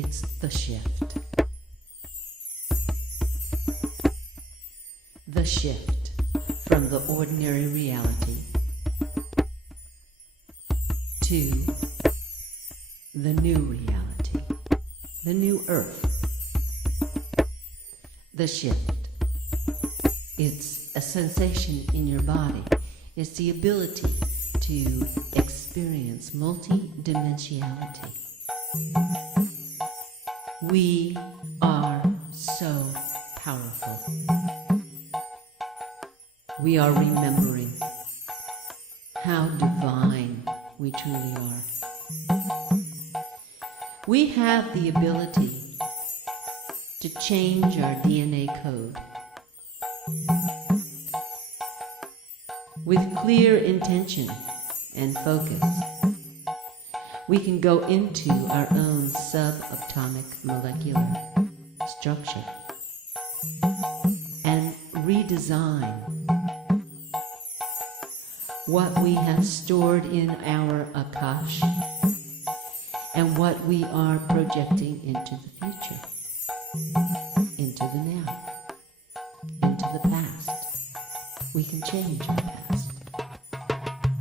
it's the shift. The shift from the ordinary reality to the new reality, the new earth. The shift. It's a sensation in your body. It's the ability to experience multi-dimensionality. We are so powerful. We are remembering how divine we truly are. We have the ability to change our DNA code with clear intention and focus. We can go into our own subatomic molecular structure and redesign what we have stored in our Akash and what we are projecting into the future, into the now, into the past. We can change our past.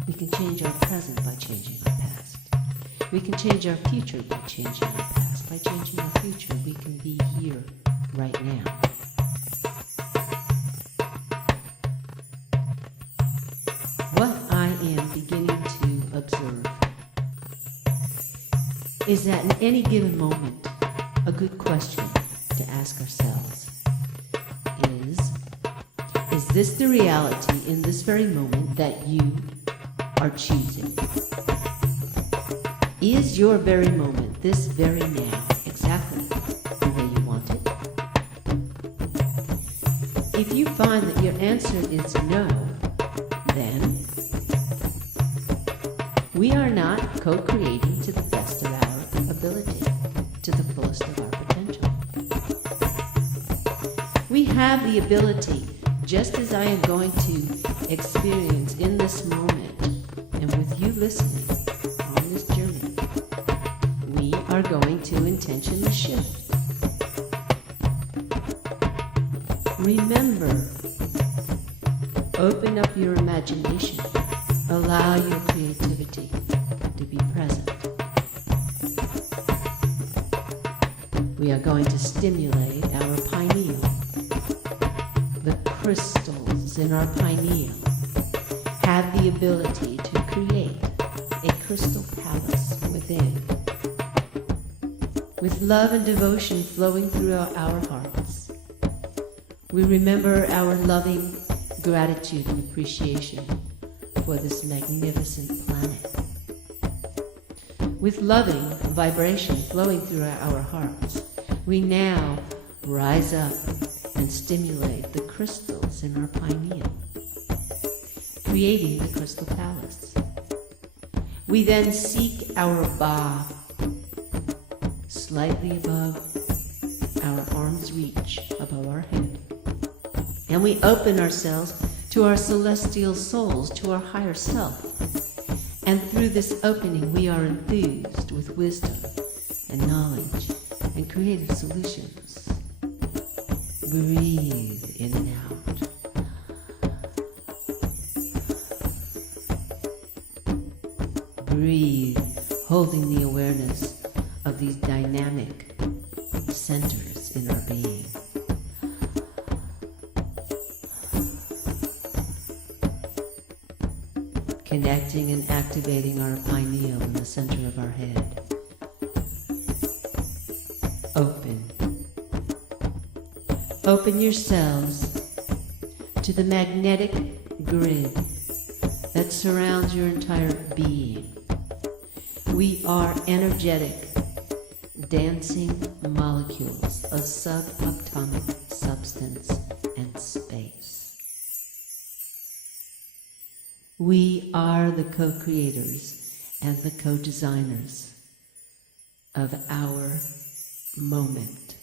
We can change our present by changing our past. We can change our future by changing our past. By changing our future, we can be here right now. What I am beginning to observe is that in any given moment, a good question to ask ourselves is this the reality in this very moment that you are choosing? Is your very moment, this very now, exactly the way you want it? If you find that your answer is no, then we are not co-creating to the best of our ability, to the fullest of our potential. We have the ability, just as I am going to experience in this moment, and with you listening on this journey, we are going to intentionally shift. Remember, open up your imagination. Allow your creativity to be present. We are going to stimulate our pineal. The crystals in our pineal have the ability to create a crystal palace within, with love and devotion flowing through our hearts. We remember our loving gratitude and appreciation for this magnificent planet. With loving vibration flowing through our hearts, we now rise up and stimulate the crystals in our pineal, creating the crystal palace. We then seek our Ba, slightly above our arm's reach, above our head, and we open ourselves to our celestial souls, to our higher self. And through this opening, we are enthused with wisdom and knowledge and creative solutions. Breathe in and out. Breathe, holding the awareness of these dynamic centers in our being. Connecting and activating our pineal in the center of our head. Open yourselves to the magnetic grid that surrounds your entire being. We are energetic, dancing molecules of subatomic substance and space. We are the co-creators and the co-designers of our moment,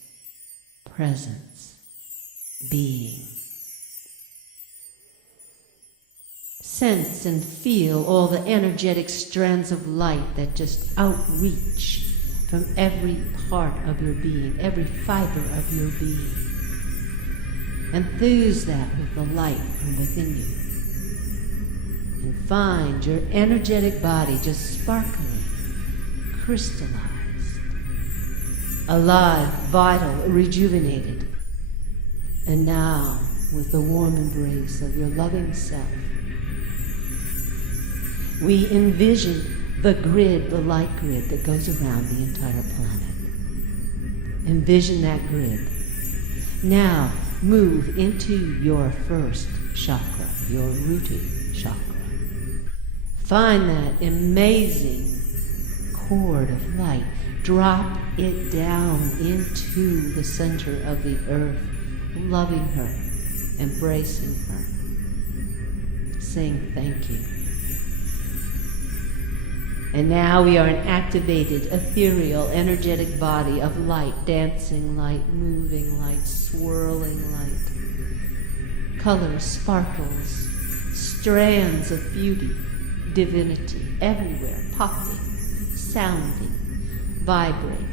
presence, being. Sense and feel all the energetic strands of light that just outreach from every part of your being, every fiber of your being. Enthuse that with the light from within you. And find your energetic body just sparkling, crystallized, alive, vital, rejuvenated. And now, with the warm embrace of your loving self, we envision the grid, the light grid that goes around the entire planet. Envision that grid. Now move into your first chakra, your root chakra. Find that amazing cord of light. Drop it down into the center of the earth, loving her, embracing her, saying thank you. And now we are an activated, ethereal, energetic body of light, dancing light, moving light, swirling light. Colors, sparkles, strands of beauty, divinity, everywhere, popping, sounding, vibrating.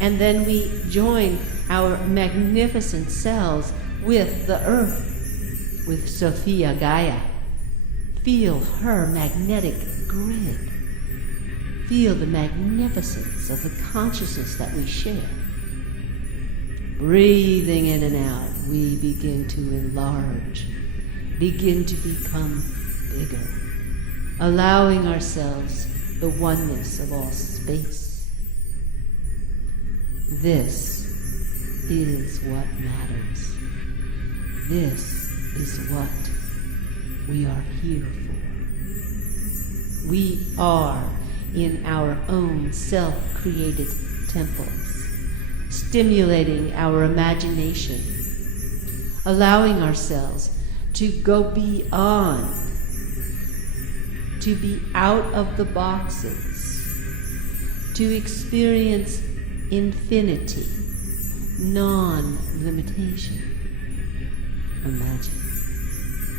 And then we join our magnificent selves with the earth, with Sophia Gaia. Feel her magnetic grid. Feel the magnificence of the consciousness that we share. Breathing in and out, we begin to enlarge, begin to become bigger, allowing ourselves the oneness of all space. This is what matters. This is what we are here for. We are in our own self-created temples, stimulating our imagination, allowing ourselves to go beyond, to be out of the boxes, to experience infinity, non-limitation.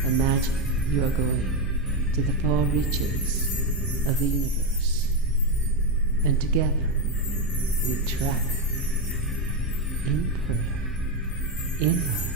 Imagine you are going to the far reaches of the universe. And together we travel in prayer, in love,